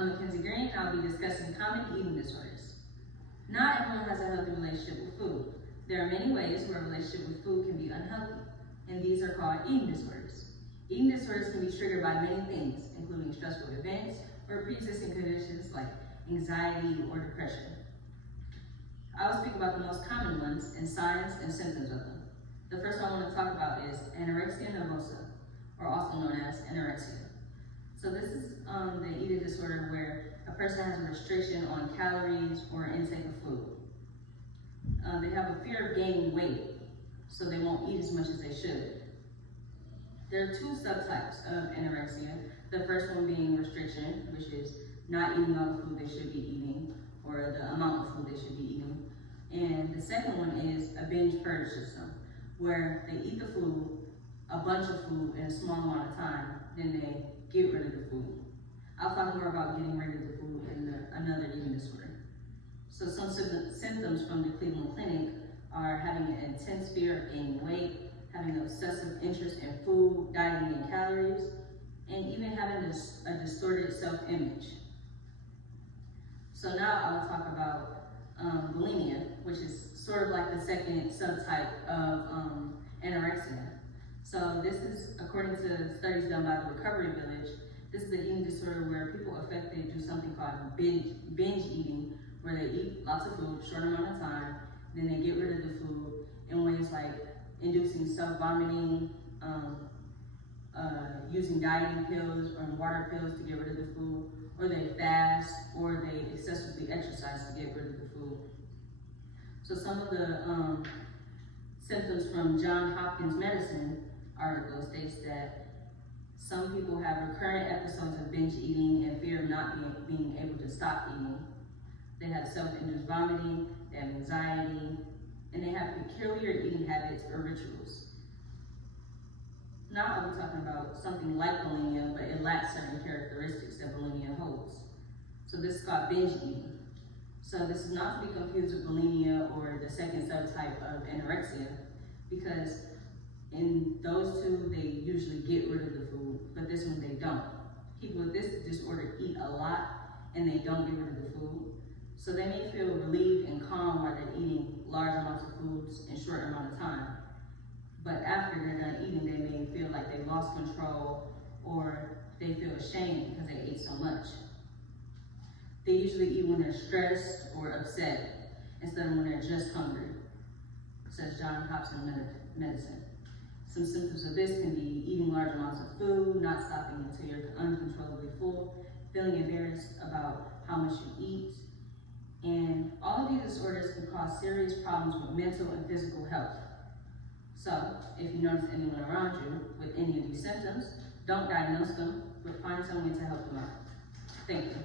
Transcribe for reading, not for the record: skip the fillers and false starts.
I'm Mackenzie Green, and I'll be discussing common eating disorders. Not everyone has a healthy relationship with food. There are many ways where a relationship with food can be unhealthy, and these are called eating disorders. Eating disorders can be triggered by many things, including stressful events or pre-existing conditions like anxiety or depression. I will speak about the most common ones and signs and symptoms of them. The first one I want to talk about is anorexia nervosa, or also known as anorexia. So this is the eating disorder where a person has a restriction on calories or intake of food. They have a fear of gaining weight, so they won't eat as much as they should. There are two subtypes of anorexia. The first one being restriction, which is not eating all the food they should be eating, or the amount of food they should be eating. And the second one is a binge purge system, where they eat the food, a bunch of food in a small amount of time, then they get rid of the food. I'll talk more about getting rid of the food in another eating disorder. So some symptoms from the Cleveland Clinic are having an intense fear of gaining weight, having an obsessive interest in food, dieting in calories, and even having a distorted self-image. So now I will talk about bulimia, which is sort of like the second subtype of anorexia. So this is, according to studies done by the Recovery Village, this is an eating disorder where people affected do something called binge eating, where they eat lots of food, short amount of time, then they get rid of the food in ways like inducing self-vomiting, using dieting pills or water pills to get rid of the food, or they fast, or they excessively exercise to get rid of the food. So some of the symptoms from Johns Hopkins Medicine article states that some people have recurrent episodes of binge eating and fear of not being able to stop eating. They have self-induced vomiting, they have anxiety, and they have peculiar eating habits or rituals. Now I'll be talking about something like bulimia, but it lacks certain characteristics that bulimia holds. So this is called binge eating. So this is not to be confused with bulimia or the second subtype of anorexia, because in those two, they usually get rid of the food, but this one they don't. People with this disorder eat a lot and they don't get rid of the food. So they may feel relieved and calm while they're eating large amounts of foods in a short amount of time. But after they're done eating, they may feel like they lost control, or they feel ashamed because they ate so much. They usually eat when they're stressed or upset, instead of when they're just hungry, says Johns Hopkins Medicine. Some symptoms of this can be eating large amounts of food, not stopping until you're uncontrollably full, feeling embarrassed about how much you eat. And all of these disorders can cause serious problems with mental and physical health. So, if you notice anyone around you with any of these symptoms, don't diagnose them, but find someone to help them out. Thank you.